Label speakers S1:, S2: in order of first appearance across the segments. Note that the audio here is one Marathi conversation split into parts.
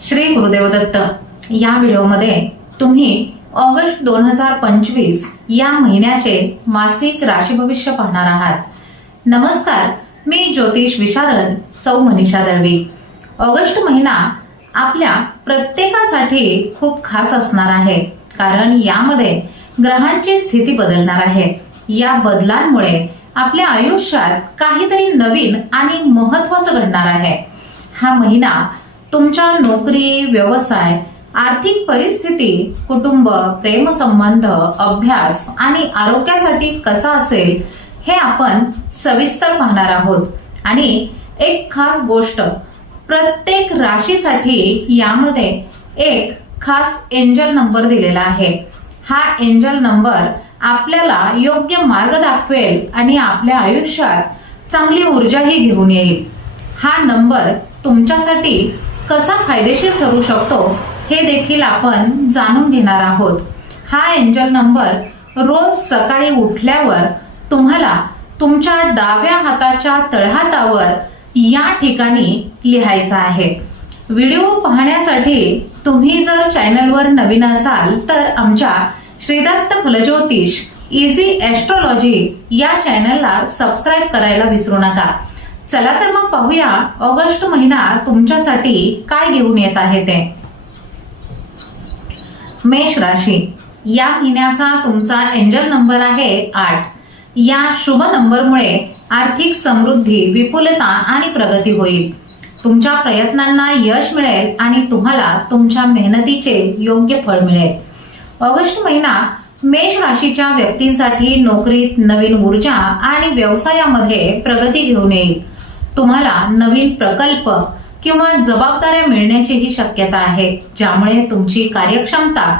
S1: श्री गुरुदेव दत्त या व्हिडिओमध्ये तुम्ही ऑगस्ट दोन हजार पंचवीस या महिन्याचे मासिक राशी भविष्य पाहणार आहात. नमस्कार मी ज्योतिष विशारद सौ मनीषा दळवी. ऑगस्ट महिना आपल्या प्रत्येकासाठी खूप खास असणार आहे कारण यामध्ये ग्रहांची स्थिती बदलणार आहे. या बदलांमुळे आपल्या आयुष्यात काहीतरी नवीन आणि महत्वाचं घडणार आहे. हा महिना तुमच्या नोकरी व्यवसाय आर्थिक परिस्थिती कुटुंब प्रेमसंबंध अभ्यास आणि आरोग्यासाठी कसा असेल हे आपण सविस्तर पाहणार आहोत. आणि एक खास गोष्ट प्रत्येक राशीसाठी यामध्ये एक खास एंजल नंबर दिलेला आहे. हा एंजल नंबर आपल्याला योग्य मार्ग दाखवेल आणि आपल्या आयुष्यात चांगली ऊर्जाही घेऊन येईल. हा नंबर तुमच्यासाठी कसा फायदेशीर ठरू शकतो हे देखील आपण जाणून घेणार आहोत. हा एंजल नंबर रोज सकाळी उठल्यावर तुम्हाला तुमच्या डाव्या हाताच्या तळहातावर या ठिकाणी लिहायचा आहे. व्हिडिओ पाहण्यासाठी तुम्ही जर चॅनलवर नवीन असाल तर आमच्या श्रीदत्त फलज्योतिष इझी ऍस्ट्रॉलॉजी या चॅनलला सबस्क्राईब करायला विसरू नका. चला तर मग पाहूया ऑगस्ट महिना तुमच्यासाठी काय घेऊन येत आहे ते. मेष राशी. या महिन्याचा तुमचा एंजल नंबर आहे आठ. या शुभ नंबरमुळे आर्थिक समृद्धी विपुलता आणि प्रगती होईल. तुमच्या प्रयत्नांना यश मिळेल आणि तुम्हाला तुमच्या मेहनतीचे योग्य फळ मिळेल. ऑगस्ट महिना मेष राशीच्या व्यक्तींसाठी नोकरीत नवीन ऊर्जा आणि व्यवसायामध्ये प्रगती घेऊन येईल. तुम्हाला नवीन प्रकल्प किंवा जबाबदाऱ्या मिळण्याचीही शक्यता आहे ज्यामुळे तुमची कार्यक्षमता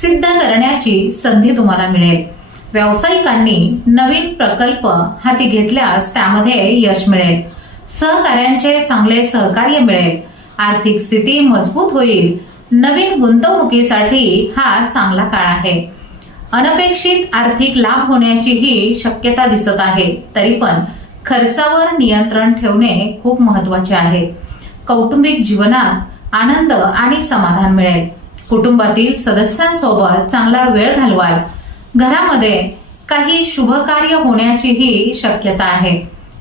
S1: सिद्ध करण्याची संधी तुम्हाला मिळेल. व्यावसायिकांनी नवीन प्रकल्प हाती घेतल्यास त्यामध्ये यश मिळेल. सहकार्यांचे चांगले सहकार्य मिळेल. आर्थिक स्थिती मजबूत होईल. नवीन गुंतवणुकीसाठी हा चांगला काळ आहे. अनपेक्षित आर्थिक लाभ होण्याचीही शक्यता दिसत आहे. तरी पण खर्चावर नियंत्रण ठेवणे खूप महत्त्वाचे आहे. कौटुंबिक जीवनात आनंद आणि समाधान मिळेल. कुटुंबातील सदस्यांसोबत चांगला वेळ घालवाल. घरामध्ये काही शुभ कार्य होण्याचीही शक्यता आहे.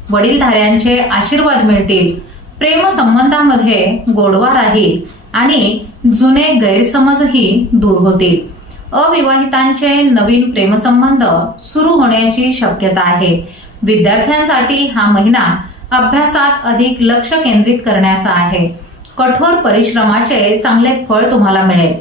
S1: वडीलधाऱ्यांचे आशीर्वाद मिळतील. प्रेम संबंधामध्ये गोडवा राहील आणि जुने गैरसमजही दूर होतील. अविवाहितांचे नवीन प्रेमसंबंध सुरू होण्याची शक्यता आहे. विद्यार्थ्यांसाठी हा महिना अभ्यासात अधिक लक्ष केंद्रित करण्याचा आहे. कठोर परिश्रमाचे चांगले फळ तुम्हाला मिळेल.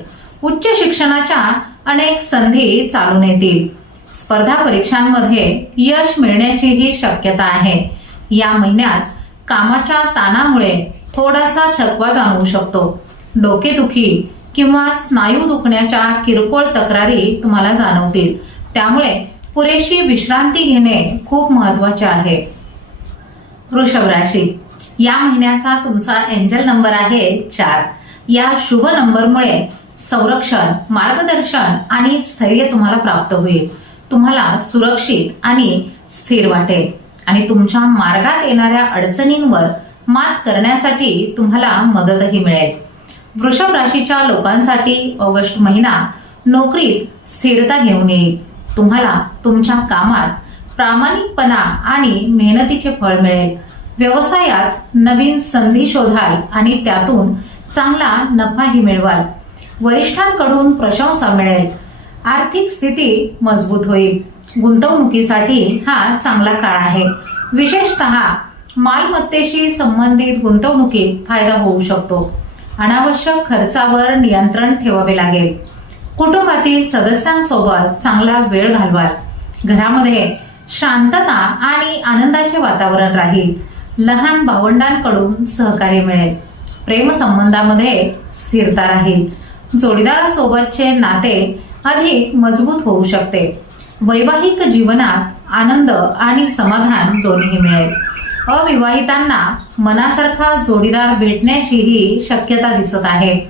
S1: उच्च शिक्षणाच्या अनेक संधी चालून येतील. स्पर्धा परीक्षांमध्ये यश मिळण्याचीही शक्यता आहे. या महिन्यात कामाच्या ताणामुळे थोडासा थकवा जाणवू शकतो. डोकेदुखी किंवा स्नायू दुखण्याच्या किरकोळ तक्रारी तुम्हाला जाणवतील. त्यामुळे पुरेशी विश्रांती घेणे खूप महत्त्वाचे आहे. वृषभ राशी या महिन्याचा तुमचा एंजल नंबर आहे चार. या शुभ नंबरमुळे संरक्षण मार्गदर्शन आणि स्थैर्य तुम्हाला प्राप्त होईल. तुम्हाला सुरक्षित आणि स्थिर वाटेल. आणि तुमच्या मार्गात येणाऱ्या अडचणींवर मात करण्यासाठी तुम्हाला मदतही मिळेल. वृषभ राशीच्या लोकांसाठी ऑगस्ट महिना नोकरीत स्थिरता घेऊन येईल. तुम्हाला तुमच्या कामात प्रामाणिकपणा आणि मेहनतीचे फळ मिळेल. व्यवसायात नवीन संधी शोधाल आणि त्यातून चांगला नफाही मिळवाल. वरिष्ठांकडून प्रशंसा मिळेल. आर्थिक स्थिती मजबूत होईल. गुंतवणुकीसाठी हा चांगला काळ आहे. विशेषतः मालमत्तेशी संबंधित गुंतवणुकीत फायदा होऊ शकतो. अनावश्यक खर्चावर नियंत्रण ठेवावे लागेल. कुटुंबातील सदस्यांसोबत चांगला वेळ घालवाल. घरामध्ये शांतता आणि आनंदाचे वातावरण राहील. लहान भावंडांकडून सहकार्य मिळेल. प्रेमसंबंधामध्ये स्थिरता राहील. जोडीदारासोबतचे नाते अधिक मजबूत होऊ शकते. वैवाहिक जीवनात आनंद आणि समाधान दोन्ही मिळेल. अविवाहितांना मनासारखा जोडीदार भेटण्याचीही शक्यता दिसत आहे.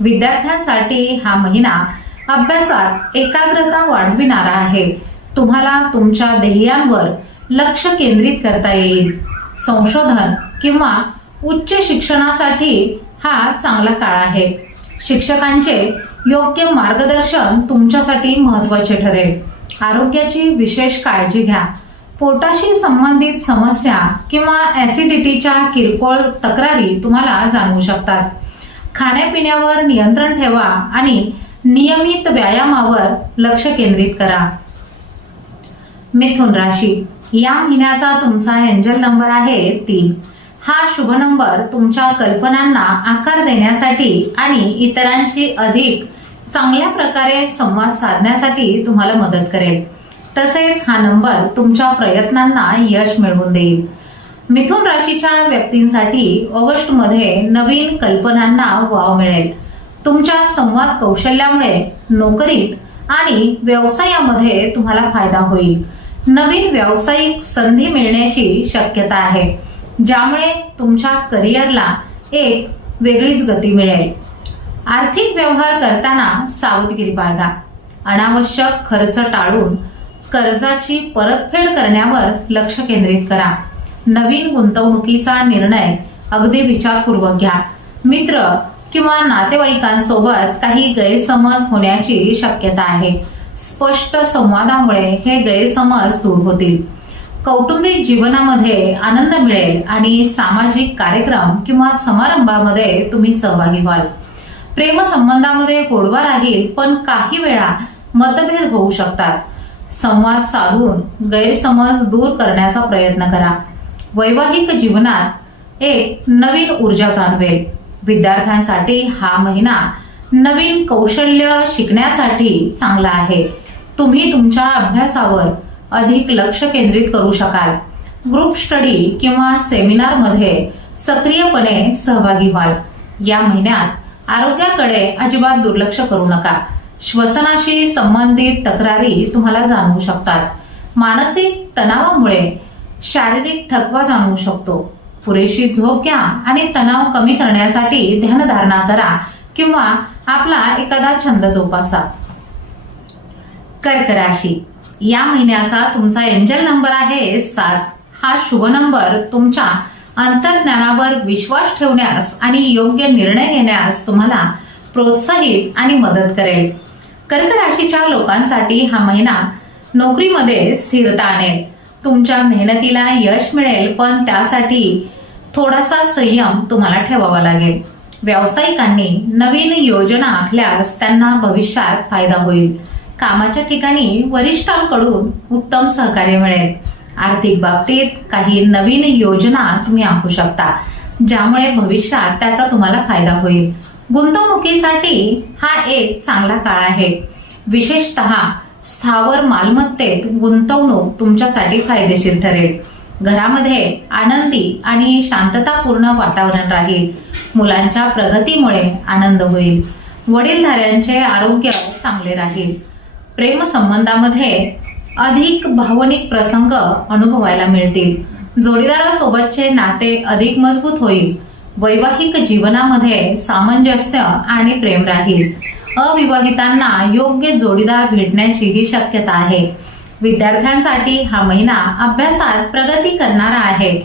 S1: विद्यार्थ्यांसाठी हा महिना अभ्यासात एकाग्रता वाढविणारा आहे. तुम्हाला तुमच्या ध्येयांवर लक्ष केंद्रित करता येईल. संशोधन किंवा उच्च शिक्षणासाठी हा चांगला काळ आहे. शिक्षकांचे योग्य मार्गदर्शन तुमच्यासाठी महत्त्वाचे ठरेल. आरोग्याची विशेष काळजी घ्या. पोटाशी संबंधित समस्या किंवा ऍसिडिटीच्या किरकोळ तक्रारी तुम्हाला जाणवू शकतात. खाण्यापिण्यावर नियंत्रण ठेवा आणि नियमित व्यायामावर लक्ष केंद्रित करा. मिथुन राशी. या महिन्याचा तुमचा एंजल नंबर आहे तीन. हा शुभ नंबर तुमच्या कल्पनांना आकार देण्यासाठी आणि इतरांशी अधिक चांगल्या प्रकारे संवाद साधण्यासाठी तुम्हाला मदत करेल. तसेच हा नंबर तुमच्या प्रयत्नांना यश मिळवून देईल. मिथुन राशीच्या व्यक्तींसाठी ऑगस्टमध्ये नवीन कल्पनांना वाव मिळेल. तुमच्या संवाद कौशल्यामुळे नोकरीत आणि व्यवसायामध्ये तुम्हाला फायदा होईल. नवीन व्यावसायिक संधी मिळण्याची शक्यता आहे ज्यामुळे तुमच्या करिअरला एक वेगळीच गती मिळेल. आर्थिक व्यवहार करताना सावधगिरी बाळगा. अनावश्यक खर्च टाळून कर्जाची परतफेड करण्यावर लक्ष केंद्रित करा. नवीन गुंतवणुकीचा निर्णय अगदी विचारपूर्वक घ्या. मित्र किंवा नातेवाईकांसोबत काही गैरसमज होण्याची शक्यता आहे. स्पष्ट संवादामुळे हे गैरसमज दूर होतील. कौटुंबिक जीवनामध्ये आनंद मिळेल आणि सामाजिक कार्यक्रम किंवा समारंभामध्ये तुम्ही सहभागी व्हाल. प्रेमसंबंधामध्ये गोडवा राहील पण काही वेळा मतभेद होऊ शकतात. संवाद साधून गैरसमज दूर करण्याचा प्रयत्न करा. वैवाहिक जीवनात एक नवीन ऊर्जा जाणवेल. विद्यार्थ्यांसाठी हा महिना नवीन कौशल्य शिकण्यासाठी चांगला आहे. तुम्ही तुमच्या अभ्यासावर अधिक लक्ष केंद्रित करू शकाल. ग्रुप स्टडी किंवा सेमिनारमध्ये सक्रियपणे सहभागी व्हाल. या महिन्यात आरोग्याकडे अजिबात दुर्लक्ष करू नका. श्वसनाशी संबंधित तक्रारी तुम्हाला जाणवू शकतात. मानसिक तणावामुळे शारीरिक थकवा जाणवू शकतो. पुरेशी झोप घ्या आणि तणाव कमी करण्यासाठी ध्यानधारणा करा किंवा आपला एखादा छंद जोपासा. कर्क राशी. या महिन्याचा तुमचा एंजल नंबर आहे सात. हा शुभ नंबर तुमच्या अंतर्ज्ञानावर विश्वास ठेवण्यास आणि योग्य निर्णय घेण्यास तुम्हाला प्रोत्साहित आणि मदत करेल. कर्क राशीच्या लोकांसाठी हा महिना नोकरीमध्ये स्थिरता आणेल. तुमच्या मेहनतीला यश मिळेल पण त्यासाठी थोडासा संयम तुम्हाला ठेवावा लागेल. व्यावसायिकांनी नवीन योजना आखल्यास त्यांना भविष्यात फायदा होईल. कामाच्या ठिकाणी वरिष्ठांकडून उत्तम सहकार्य मिळेल. आर्थिक बाबतीत काही नवीन योजना तुम्ही आखू शकता ज्यामुळे भविष्यात त्याचा तुम्हाला फायदा होईल. गुंतवणुकीसाठी हा एक चांगला काळ आहे. विशेषतः स्थावर मालमत्तेत गुंतवणूक तुमच्यासाठी फायदेशीर ठरेल. घरामध्ये आनंदी आणि शांततापूर्ण वातावरण राहील. मुलांच्या प्रगतीमुळे आनंद होईल. वडीलधाऱ्यांचे आरोग्य चांगले राहील. प्रेम संबंधामध्ये अधिक भावनिक प्रसंग अनुभवायला मिळतील. जोडीदारासोबतचे नाते अधिक मजबूत होईल. वैवाहिक जीवनामध्ये सामंजस्य आणि प्रेम राहील. अविवाहितांना योग्य जोडीदार भेटण्याची ही शक्यता आहे. विद्यार्थ्यांसाठी हा महिना अभ्यासात प्रगती करणारा आहे.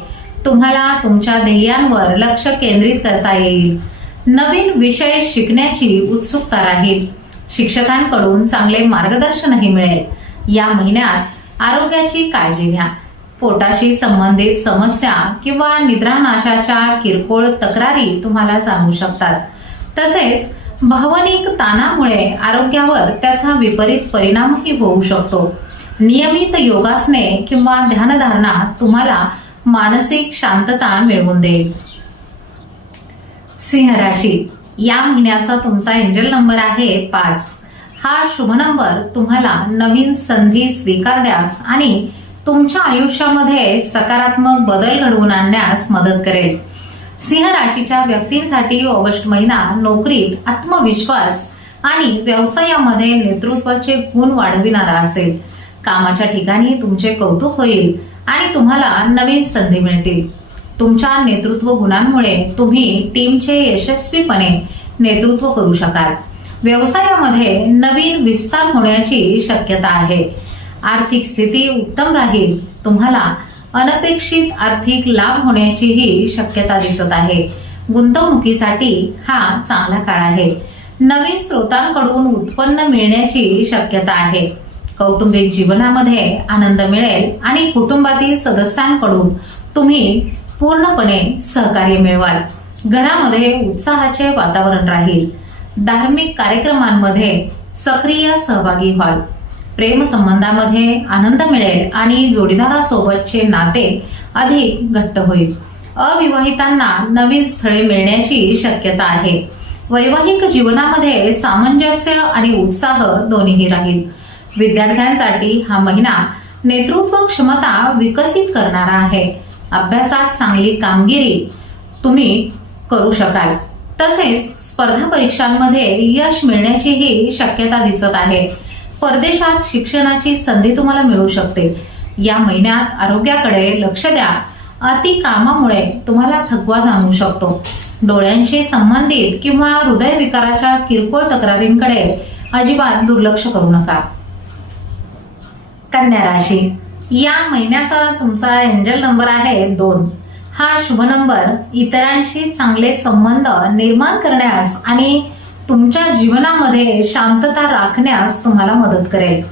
S1: तुम्हाला तुमच्या ध्येयांवर लक्ष केंद्रित करता येईल. नवीन विषय शिकण्याची उत्सुकता राहील. शिक्षकांकडून चांगले मार्गदर्शनही मिळेल. या महिन्यात आरोग्याची काळजी घ्या. पोटाशी संबंधित समस्या किंवा निद्रानाशाच्या किरकोळ तक्रारी तुम्हाला जाणू शकतात. तसेच भावनिक ताणामुळे आरोग्यावर त्याचा विपरीत परिणामही होऊ शकतो. नियमित योगासने किंवा ध्यानधारणा तुम्हाला मानसिक शांतता मिळवून देईल. सिंह राशी या महिन्याचा तुमचा एंजल नंबर आहे पाच. हा शुभ नंबर तुम्हाला नवीन संधी स्वीकारण्यास आणि तुमच्या आयुष्यामध्ये सकारात्मक बदल घडवून आणण्यास मदत करेल. सिंह राशीच्या व्यक्तींसाठी ऑगस्ट महिना नोकरीत आत्मविश्वास आणि व्यवसायामध्ये नेतृत्वाचे गुण वाढविणारा असेल. कामाच्या ठिकाणी तुमचे कौतुक होईल आणि तुम्हाला नवीन संधी मिळतील. तुमच्या नेतृत्व गुणांमुळे तुम्ही टीमचे यशस्वीपणे नेतृत्व करू शकाल. व्यवसायामध्ये नवीन विस्तार होण्याची शक्यता आहे. आर्थिक स्थिती उत्तम राहील. तुम्हाला अनपेक्षित आर्थिक लाभ होण्याचीही शक्यता दिसत आहे. गुंतवणुकीसाठी हा चांगला काळ आहे. नवीन स्रोतांकडून उत्पन्न मिळण्याची शक्यता आहे. कौटुंबिक जीवनामध्ये आनंद मिळेल आणि कुटुंबातील सदस्यांकडून तुम्ही पूर्णपणे सहकार्य मिळवाल. घरामध्ये उत्साहाचे वातावरण राहील. धार्मिक कार्यक्रमांमध्ये सक्रिय सहभागी व्हाल. प्रेम संबंधामध्ये आनंद मिळेल आणि जोडीदारासोबतचे नाते अधिक घट्ट होईल. अविवाहितांना नवीन स्थळे मिळण्याची शक्यता आहे. वैवाहिक जीवनामध्ये सामंजस्य आणि उत्साह दोन्हीही राहील. विद्यार्थ्यांसाठी हा महिना नेतृत्व क्षमता विकसित करणारा आहे. अभ्यासात चांगली कामगिरी तुम्ही करू शकाल. तसेच स्पर्धा परीक्षांमध्ये यश मिळण्याचीही शक्यता दिसत आहे. परदेशात शिक्षणाची संधी तुम्हाला मिळू शकते. या महिन्यात आरोग्याकडे लक्ष द्या. अति कामामुळे तुम्हाला थकवा जाणवू शकतो. डोळ्यांशी संबंधित किंवा हृदयविकाराच्या किरकोळ तक्रारींकडे अजिबात दुर्लक्ष करू नका. कन्या राशी. या महिन्याचा तुमचा एंजल नंबर आहे दोन. हा शुभ नंबर इतरांशी चांगले संबंध निर्माण करण्यास आणि तुमच्या जीवनामध्ये शांतता राखण्यास तुम्हाला मदत करेल.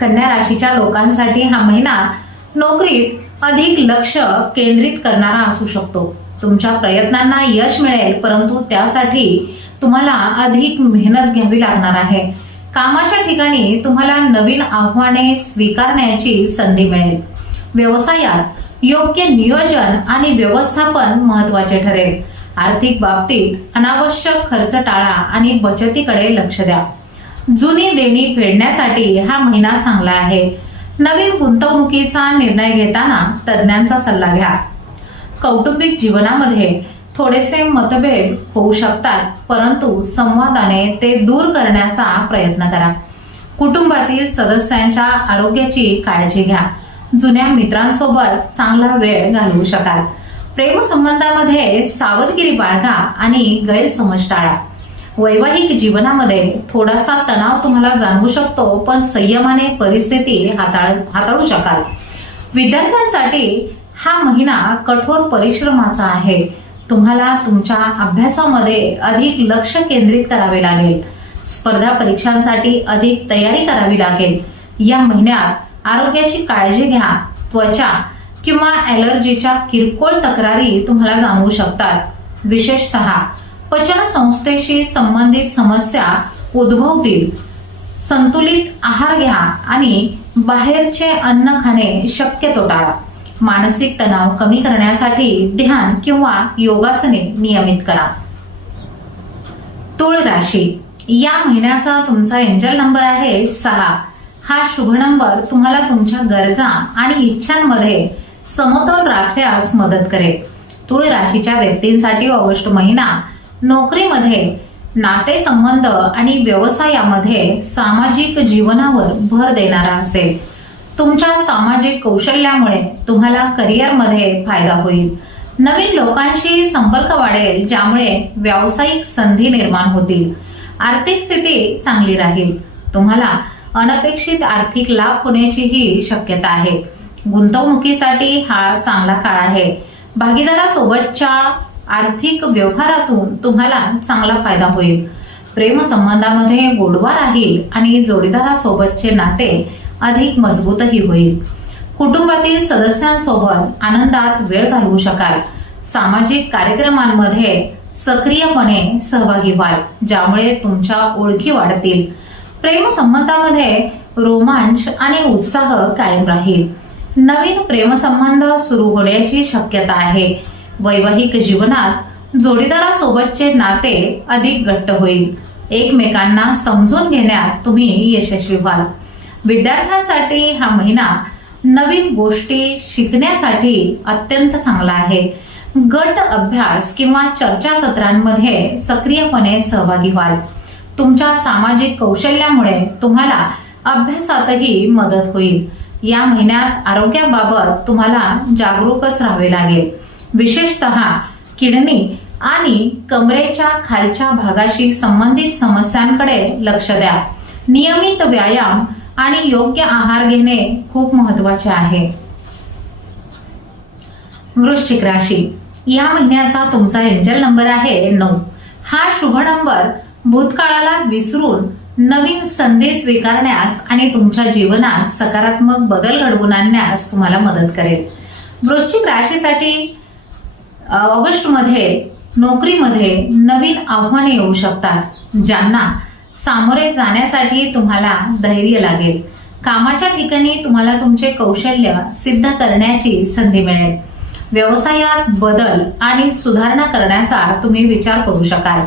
S1: कन्या राशीच्या लोकांसाठी हा महिना नोकरीत अधिक लक्ष केंद्रित करणारा असू शकतो. तुमच्या प्रयत्नांना यश मिळेल परंतु त्यासाठी तुम्हाला अधिक मेहनत घ्यावी लागणार आहे. कामाच्या ठिकाणी तुम्हाला नवीन आव्हाने स्वीकारण्याची संधी मिळेल. व्यवसायात योग्य नियोजन आणि व्यवस्थापन महत्त्वाचे ठरेल. आर्थिक बाबतीत अनावश्यक खर्च टाळा आणि बचतीकडे लक्ष द्या. जुनी देणी फेडण्यासाठी हा महिना चांगला आहे. नवीन गुंतवणुकीचा निर्णय घेताना तज्ज्ञांचा सल्ला घ्या. कौटुंबिक जीवनामध्ये थोडेसे मतभेद होऊ शकतात परंतु संवादाने ते दूर करण्याचा प्रयत्न करा. कुटुंबातील सदस्यांच्या आरोग्याची काळजी घ्या. जुन्या मित्रांसोबत चांगला वेळ घालवू शकाल. प्रेमसंबंधामध्ये सावधगिरी बाळगा आणि गैरसमज टाळा. वैवाहिक जीवनामध्ये थोडासा तणाव तुम्हाला जाणवू शकतो पण संयमाने परिस्थिती हाताळ हाताळू शकाल. विद्यार्थ्यांसाठी हा महिना कठोर परिश्रमाचा आहे. तुम्हाला तुमच्या अभ्यासामध्ये अधिक लक्ष केंद्रित करावे लागेल. स्पर्धा परीक्षांसाठी अधिक तयारी करावी लागेल. या महिन्यात आरोग्याची काळजी घ्या. त्वचा किंवा ॲलर्जीच्या किरकोळ तक्रारी तुम्हाला जाणवू शकतात. विशेषतः पचन संस्थेशी संबंधित समस्या उद्भवतील. संतुलित आहार घ्या आणि बाहेरचे अन्न खाणे शक्यतो टाळा मानसिक तणाव कमी करण्यासाठी ध्यान किंवा योगासने नियमित करा. तुळ राशी. या महिन्याचा तुमचा एंजल नंबर आहे सहा. हा शुभ नंबर तुम्हाला तुमच्या गरजा आणि इच्छांमध्ये समतोल राखण्यास मदत करेल. तुळ राशीच्या व्यक्तींसाठी ऑगस्ट महिना नोकरीमध्ये नातेसंबंध आणि व्यवसायामध्ये सामाजिक जीवनावर भर देणारा असेल. तुमच्या सामाजिक कौशल्यामुळे तुम्हाला करिअरमध्ये फायदा होईल. नवीन लोकांशी संपर्क वाढेल ज्यामुळे व्यावसायिक संधी निर्माण होतील. आर्थिक स्थिती चांगली राहील. तुम्हाला अनपेक्षित आर्थिक लाभ होण्याचीही शक्यता आहे. गुंतवणुकीसाठी हा चांगला काळ आहे. भागीदारासोबतच्या आर्थिक व्यवहारातून तुम्हाला चांगला फायदा होईल. प्रेमसंबंधामध्ये गोडवा राहील आणि जोडीदारासोबतचे नाते अधिक मजबूतही होईल. कुटुंबातील सदस्यांसोबत आनंदात वेळ घालवू शकाल. सामाजिक कार्यक्रमांमध्ये सक्रियपणे सहभागी व्हाल ज्यामुळे तुमच्या ओळखी वाढतील. प्रेम संबंधामध्ये रोमांच आणि उत्साह कायम राहील. नवीन प्रेमसंबंध सुरू होण्याची शक्यता आहे. वैवाहिक जीवनात जोडीदारासोबतचे नाते अधिक घट्ट होईल. एकमेकांना समजून घेण्यात तुम्ही यशस्वी व्हाल. विद्यार्थ्यांसाठी हा महिना नवीन गोष्टी शिकण्यासाठी अत्यंत चांगला आहे. गट अभ्यास किंवा चर्चासत्रांमध्ये सक्रियपणे सहभागी व्हाल. तुमच्या सामाजिक कौशल्यामुळे तुम्हाला अभ्यासातही मदत होईल. या महिन्यात आरोग्याबाबत तुम्हाला जागरूकच राहावे लागेल. विशेषतः किडनी आणि कमरेच्या खालच्या भागाशी संबंधित समस्यांकडे लक्ष द्या. नियमित व्यायाम आणि योग्य आहार घेणे खूप महत्त्वाचे आहे. वृश्चिक राशी. या महिन्याचा तुमचा एंजल नंबर आहे नऊ. हा शुभ नंबर भूतकाळाला विसरून नवीन संधी स्वीकारण्यास आणि तुमच्या जीवनात सकारात्मक बदल घडवून आणण्यास तुम्हाला मदत करेल. वृश्चिक राशीसाठी ऑगस्टमध्ये नोकरीमध्ये नवीन आव्हाने येऊ शकतात ज्यांना सामोरे जाण्यासाठी तुम्हाला धैर्य लागेल. कामाच्या ठिकाणी तुम्हाला तुमचे कौशल्य सिद्ध करण्याची संधी मिळेल. व्यवसायात बदल आणि सुधारणा करण्याचा तुम्ही विचार करू शकाल.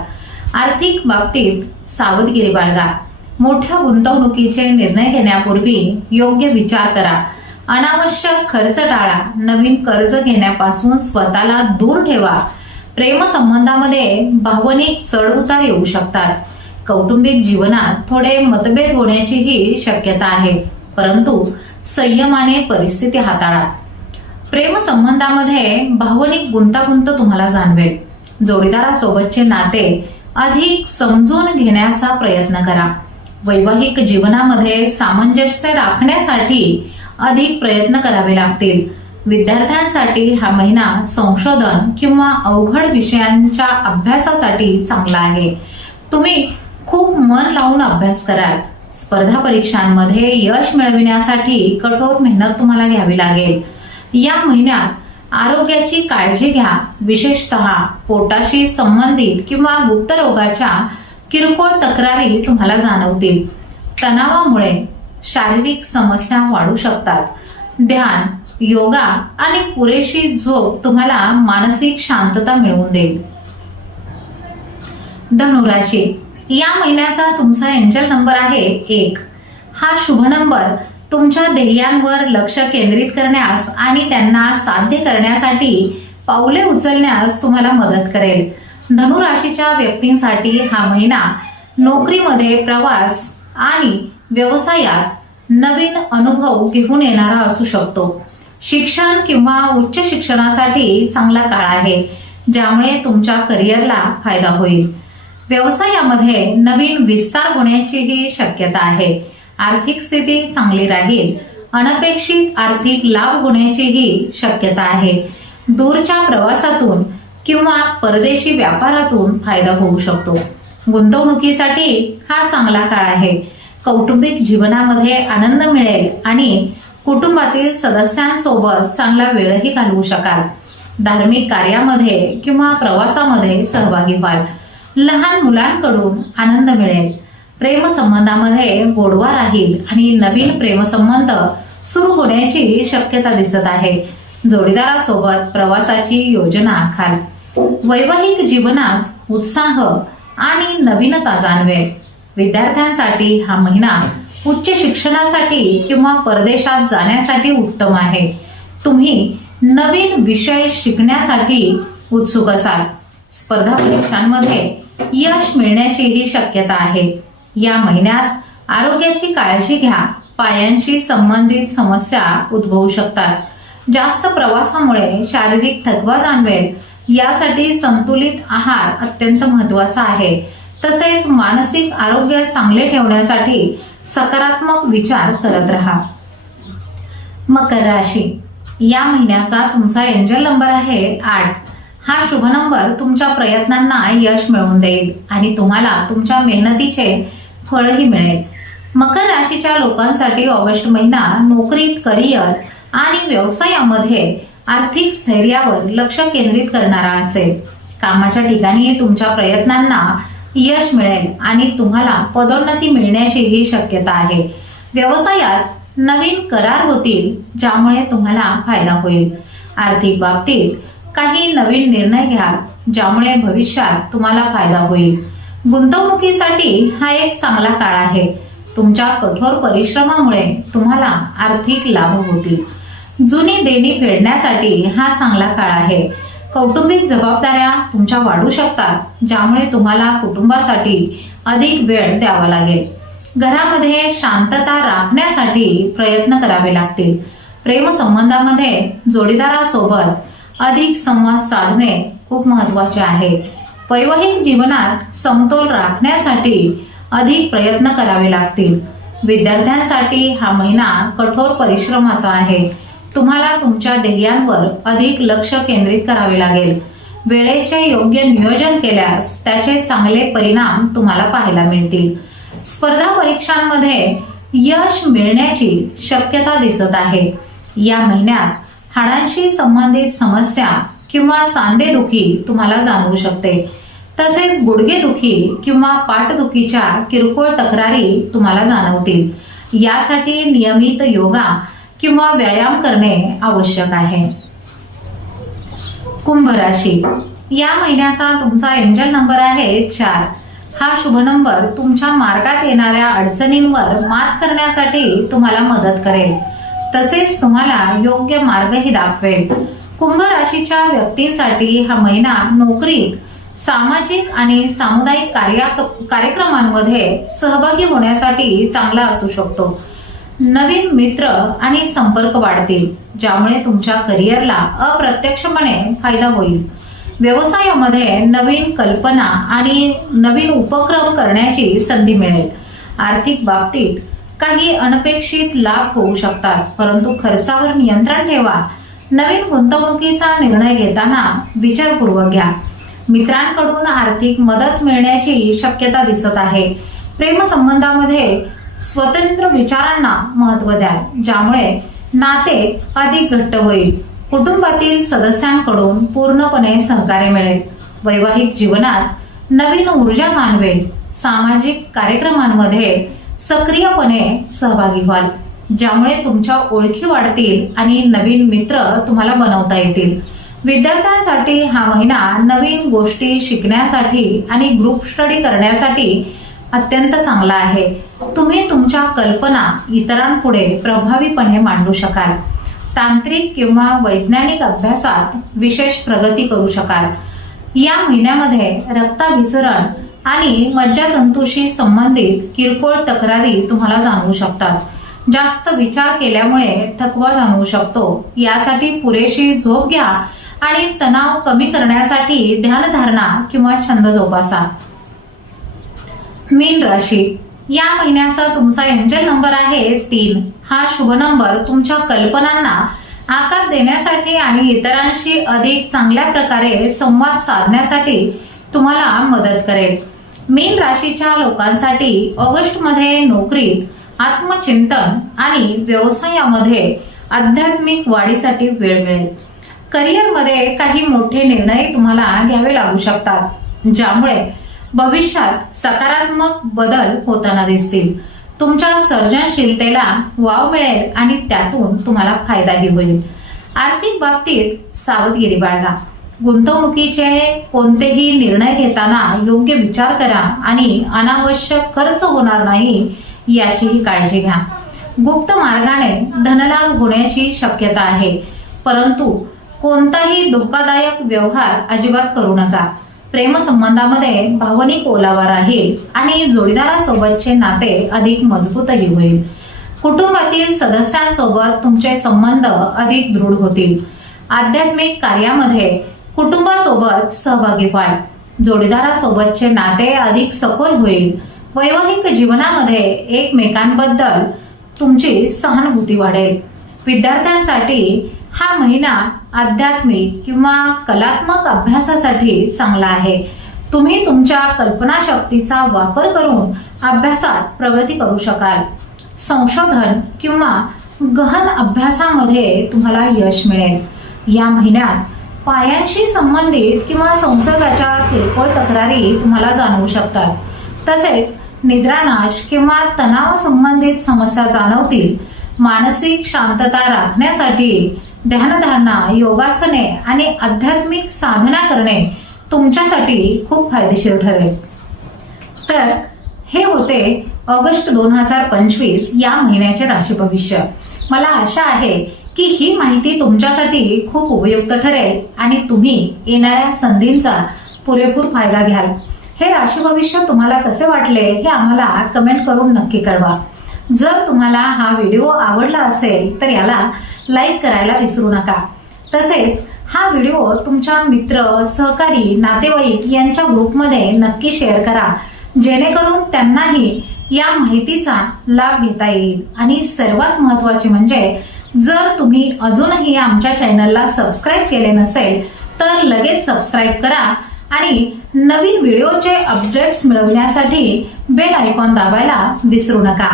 S1: आर्थिक बाबतीत सावधगिरी बाळगा. मोठ्या गुंतवणुकीचे निर्णय घेण्यापूर्वी योग्य विचार करा. अनावश्यक खर्च टाळा. नवीन कर्ज घेण्यापासून स्वतःला दूर ठेवा. प्रेमसंबंधामध्ये भावनिक चढउतार येऊ शकतात. कौटुंबिक जीवनात थोडे मतभेद होण्याचीही शक्यता आहे. परंतु संयमाने परिस्थिती हाताळा. प्रेम संबंधामध्ये भावनिक गुंतागुंत तुम्हाला जाणवेल. जोडीदारासोबतचे नाते अधिक समजून घेण्याचा प्रयत्न करा. वैवाहिक जीवनामध्ये सामंजस्य राखण्यासाठी अधिक प्रयत्न करावे लागतील. विद्यार्थ्यांसाठी हा महिना संशोधन किंवा अवघड विषयांच्या अभ्यासासाठी चांगला आहे. तुम्ही खूप मन लावून अभ्यास कराल. स्पर्धा परीक्षांमध्ये यश मिळविण्यासाठी कठोर मेहनत तुम्हाला घ्यावी लागेल. या महिन्यात आरोग्याची काळजी घ्या. विशेषतः पोटाशी संबंधित किंवा गुप्त रोगाच्या किरकोळ तक्रारी तुम्हाला जाणवतील. तणावामुळे शारीरिक समस्या वाढू शकतात. ध्यान योगा आणि पुरेशी झोप तुम्हाला मानसिक शांतता मिळवून देईल. धनुराशी या महिन्याचा तुमचा एंजल नंबर आहे एक. हा शुभ नंबर तुमच्या ध्येयांवर लक्ष केंद्रित करण्यास आणि त्यांना साध्य करण्यासाठी पावले उचलण्यास तुम्हाला मदत करेल. धनुराशीच्या व्यक्तींसाठी हा महिना नोकरीमध्ये प्रवास आणि व्यवसायात नवीन अनुभव घेऊन येणारा असू शकतो. शिक्षण किंवा उच्च शिक्षणासाठी चांगला काळ आहे ज्यामुळे तुमच्या करिअरला फायदा होईल. व्यवसायामध्ये नवीन विस्तार होण्याचीही शक्यता आहे. आर्थिक स्थिती चांगली राहील. अनपेक्षित आर्थिक लाभ होण्याचीही शक्यता आहे. दूरच्या प्रवासातून किंवा परदेशी व्यापारातून फायदा होऊ शकतो. गुंतवणुकीसाठी हा चांगला काळ आहे. कौटुंबिक जीवनामध्ये आनंद मिळेल आणि कुटुंबातील सदस्यांसोबत चांगला वेळही घालवू शकाल. धार्मिक कार्यामध्ये किंवा प्रवासामध्ये सहभागी व्हाल. लहान मुलांकडून आनंद मिळेल. प्रेमसंबंधामध्ये गोडवा राहील आणि नवीन प्रेमसंबंध सुरू होण्याची शक्यता दिसत आहे. जोडीदारासोबत प्रवासाची योजना आखाल. वैवाहिक जीवनात उत्साह आणि नवीनता जाणवेल. विद्यार्थ्यांसाठी हा महिना उच्च शिक्षणासाठी किंवा परदेशात जाण्यासाठी उत्तम आहे. तुम्ही नवीन विषय शिकण्यासाठी उत्सुक असाल. स्पर्धा परीक्षांमध्ये यश मिळण्याचीही शक्यता आहे. या महिन्यात आरोग्याची काळजी घ्या. पायांशी संबंधित समस्या उद्भवू शकतात. जास्त प्रवासामुळे शारीरिक थकवा जाणवेल. यासाठी संतुलित आहार अत्यंत महत्त्वाचा आहे. तसेच मानसिक आरोग्य चांगले ठेवण्यासाठी सकारात्मक विचार करत राहा. मकर राशी. या महिन्याचा तुमचा एंजल नंबर आहे आठ. हा शुभ नंबर तुमच्या प्रयत्नांना यश मिळवून देईल आणि तुम्हाला तुमच्या मेहनतीचे फळही मिळेल. मकर राशीच्या लोकांसाठी ऑगस्ट महिना नोकरीत करिअर आणि व्यवसायामध्ये आर्थिक स्थैर्यावर लक्ष केंद्रित करणारा असेल. कामाच्या ठिकाणी तुमच्या प्रयत्नांना यश मिळेल आणि तुम्हाला पदोन्नती मिळण्याचीही शक्यता आहे. व्यवसायात नवीन करार होतील ज्यामुळे तुम्हाला फायदा होईल. आर्थिक बाबतीत काही नवीन निर्णय घ्या ज्यामुळे भविष्यात तुम्हाला फायदा होईल. गुंतवणुकीसाठी हा एक चांगला काळ आहे. तुमच्या कठोर परिश्रमामुळे तुम्हाला आर्थिक लाभ होतील. जुनी देणी फेडण्यासाठी हा चांगला काळ आहे. कौटुंबिक जबाबदाऱ्या तुमच्या वाढू शकतात ज्यामुळे तुम्हाला कुटुंबासाठी अधिक वेळ द्यावा लागेल. घरामध्ये शांतता राखण्यासाठी प्रयत्न करावे लागतील. प्रेमसंबंधामध्ये जोडीदारासोबत अधिक संवाद साधणे खूप महत्त्वाचे आहे. वैवाहिक जीवनात समतोल राखण्यासाठी अधिक प्रयत्न करावे लागतील. विद्यार्थ्यांसाठी हा महिना कठोर परिश्रमाचा आहे. तुम्हाला तुमच्या ध्येयांवर अधिक लक्ष केंद्रित करावे लागेल. वेळेचे योग्य नियोजन केल्यास त्याचे चांगले परिणाम तुम्हाला पाहायला मिळतील. स्पर्धा परीक्षांमध्ये यश मिळण्याची शक्यता दिसत आहे. या महिन्यात हाडांशी संबंधित समस्या किंवा सांधेदुखी तुम्हाला जाणवू शकते. तसेच गुडघेदुखी किंवा पाठदुखीच्या किरकोळ तक्रारी तुम्हाला जाणवतील. यासाठी नियमित योगा किंवा व्यायाम करणे आवश्यक आहे. कुंभ राशी. या महिन्याचा तुमचा एंजल नंबर आहे चार. हा शुभ नंबर तुमच्या मार्गात येणाऱ्या अडचणींवर मात करण्यासाठी तुम्हाला मदत करेल. तसेच तुम्हाला योग्य मार्गही दाखवेल. कुंभ राशीच्या व्यक्तींसाठी हा महिना नोकरीत सामाजिक आणि सामुदायिक कार्या कार्यक्रमांमध्ये सहभागी होण्यासाठी चांगला असू शकतो. नवीन मित्र आणि संपर्क वाढतील ज्यामुळे तुमच्या करिअरला अप्रत्यक्षपणे फायदा होईल. व्यवसायामध्ये नवीन कल्पना आणि नवीन उपक्रम करण्याची संधी मिळेल. आर्थिक बाबतीत काही अनपेक्षित लाभ होऊ शकतात परंतु खर्चावर नियंत्रण ठेवा. नवीन गुंतवणुकीचा निर्णय घेताना विचारपूर्वक घ्या. मित्रांकडून आर्थिक मदत मिळण्याची शक्यता दिसत आहे. प्रेमसंबंधामध्ये स्वतंत्र विचारांना महत्त्व द्या ज्यामुळे नाते अधिक घट्ट होईल. कुटुंबातील सदस्यांकडून पूर्णपणे सहकार्य मिळेल. वैवाहिक जीवनात नवीन ऊर्जा जाणवेल. सामाजिक कार्यक्रमांमध्ये सक्रियपणे सहभागी व्हाल ज्यामुळे तुमच्या ओळखी वाढतील आणि नवीन मित्र तुम्हाला बनवता येतील. विद्यार्थ्यांसाठी हा महिना नवीन गोष्टी शिकण्यासाठी आणि ग्रुप स्टडी करण्यासाठी अत्यंत चांगला आहे. तुम्ही तुमच्या कल्पना इतरांपुढे प्रभावीपणे मांडू शकाल. तांत्रिक किंवा वैज्ञानिक अभ्यासात विशेष प्रगती करू शकाल. या महिन्यामध्ये रक्ताभिसरण आणि मज्जातंतूशी संबंधित किरकोळ तक्रारी तुम्हाला जाणवू शकतात. जास्त विचार केल्यामुळे थकवा जाणवू शकतो. यासाठी पुरेशी झोप घ्या आणि तणाव कमी करण्यासाठी ध्यानधारणा किंवा छंद जोपासा. मीन राशी. या महिन्याचा तुमचा एंजल नंबर आहे तीन. हा शुभ नंबर तुमच्या कल्पनांना आकार देण्यासाठी आणि इतरांशी अधिक चांगल्या प्रकारे संवाद साधण्यासाठी तुम्हाला मदत करेल. मीन राशीच्या लोकांसाठी ऑगस्टमध्ये नोकरीत आत्मचिंतन आणि व्यवसायामध्ये आध्यात्मिक वाढीसाठी वेळ मिळेल. करिअरमध्ये काही मोठे निर्णय तुम्हाला घ्यावे लागू शकतात ज्यामुळे भविष्यात सकारात्मक बदल होताना दिसतील. तुमच्या सर्जनशीलतेला वाव मिळेल आणि त्यातून तुम्हाला फायदाही होईल. आर्थिक बाबतीत सावधगिरी बाळगा. गुंतवणुकीचे कोणतेही निर्णय घेताना योग्य विचार करा आणि अनावश्यक खर्च होणार नाही याचीही काळजी घ्या. गुप्त मार्गाने धनलाभ होण्याची शक्यता आहे. परंतु कोणताही धोकादायक व्यवहार अजिबात करू नका. प्रेमसंबंधामध्ये भावनिक ओलावा राहील आणि जोडीदारासोबतचे नाते अधिक मजबूतही होईल. कुटुंबातील सदस्यांसोबत तुमचे संबंध अधिक दृढ होतील. आध्यात्मिक कार्यामध्ये कुटुंबासोबत सहभागी व्हाल. जोडीदारासोबतचे नाते अधिक सखोल होईल. वैवाहिक जीवनामध्ये एकमेकांबद्दल तुमची सहानुभूती वाढेल. विद्यार्थ्यांसाठी हा महिना आध्यात्मिक किंवा कलात्मक अभ्यासासाठी चांगला आहे. तुम्ही तुमच्या कल्पनाशक्तीचा वापर करून अभ्यासात प्रगती करू शकाल. संशोधन किंवा गहन अभ्यासामध्ये तुम्हाला यश मिळेल. या महिन्यात पायांशी संबंधित किंवा संसर्गाच्या किरकोळ तक्रारी तुम्हाला जाणवू शकतात. तसेच निद्रानाश किंवा तणाव संबंधित समस्या जाणवतील. मानसिक शांतता राखण्यासाठी ध्यानधारणा योगासने आणि आध्यात्मिक साधना करणे तुमच्यासाठी खूप फायदेशीर ठरेल. तर हे होते ऑगस्ट दोन हजार पंचवीस या महिन्याचे राशी भविष्य. मला आशा आहे की ही माहिती तुमच्यासाठी खूप उपयुक्त ठरेल आणि तुम्ही येणाऱ्या संधींचा पुरेपूर फायदा घ्याल. हे राशी भविष्य तुम्हाला कसे वाटले हे आम्हाला कमेंट करून नक्की कळवा. जर तुम्हाला हा व्हिडिओ आवडला असेल तर याला लाईक करायला विसरू नका. तसेच हा व्हिडिओ तुमच्या मित्र सहकारी नातेवाईक यांच्या ग्रुपमध्ये नक्की शेअर करा. जेणेकरून त्यांनाही या माहितीचा लाभ घेता येईल. आणि सर्वात महत्त्वाचे म्हणजे जर तुम्ही अजूनही आमच्या चॅनलला सबस्क्राईब केले नसेल तर लगेच सबस्क्राईब करा आणि नवीन व्हिडिओचे अपडेट्स मिळवण्यासाठी बेल आयकॉन दाबायला विसरू नका.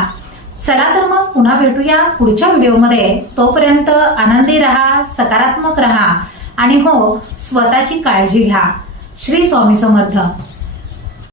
S1: चला तर मग पुन्हा भेटूया पुढच्या व्हिडिओमध्ये. तोपर्यंत आनंदी राहा सकारात्मक राहा आणि हो स्वतःची काळजी घ्या. श्री स्वामी समर्थ.